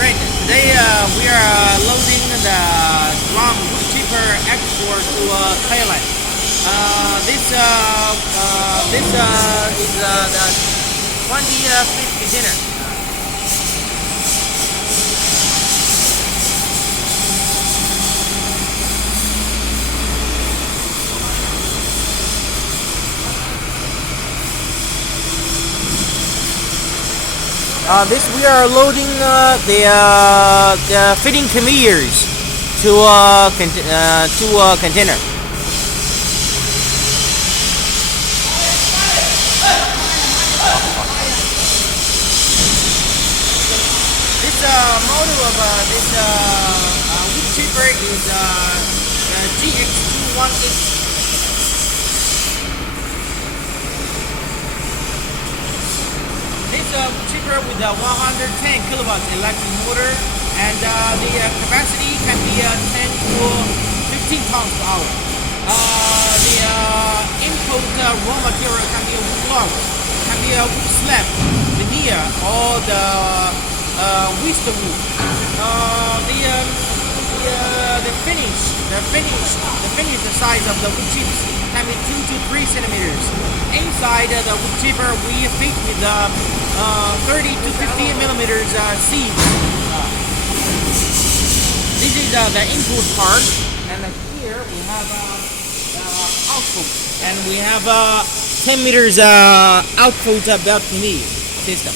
Great. Today we are loading the drum wood chipper export to Thailand. This is the 20 feet container. This we are loading the fitting conveyors to a container. This model of this wood chipper is the GX218. This chipper with a 110 kilowatts electric motor, and the capacity can be 10 to 15 tons per hour. The input raw material can be a wood log, can be a wood slab, veneer, or the waste wood. The finish size of the wood chips can be 2 to 3 centimeters. Inside the wood chipper, we fit with 30 to 50 millimeters seeds. This is the input part, and here we have the output, and we have 10 meters output belt conveyor system.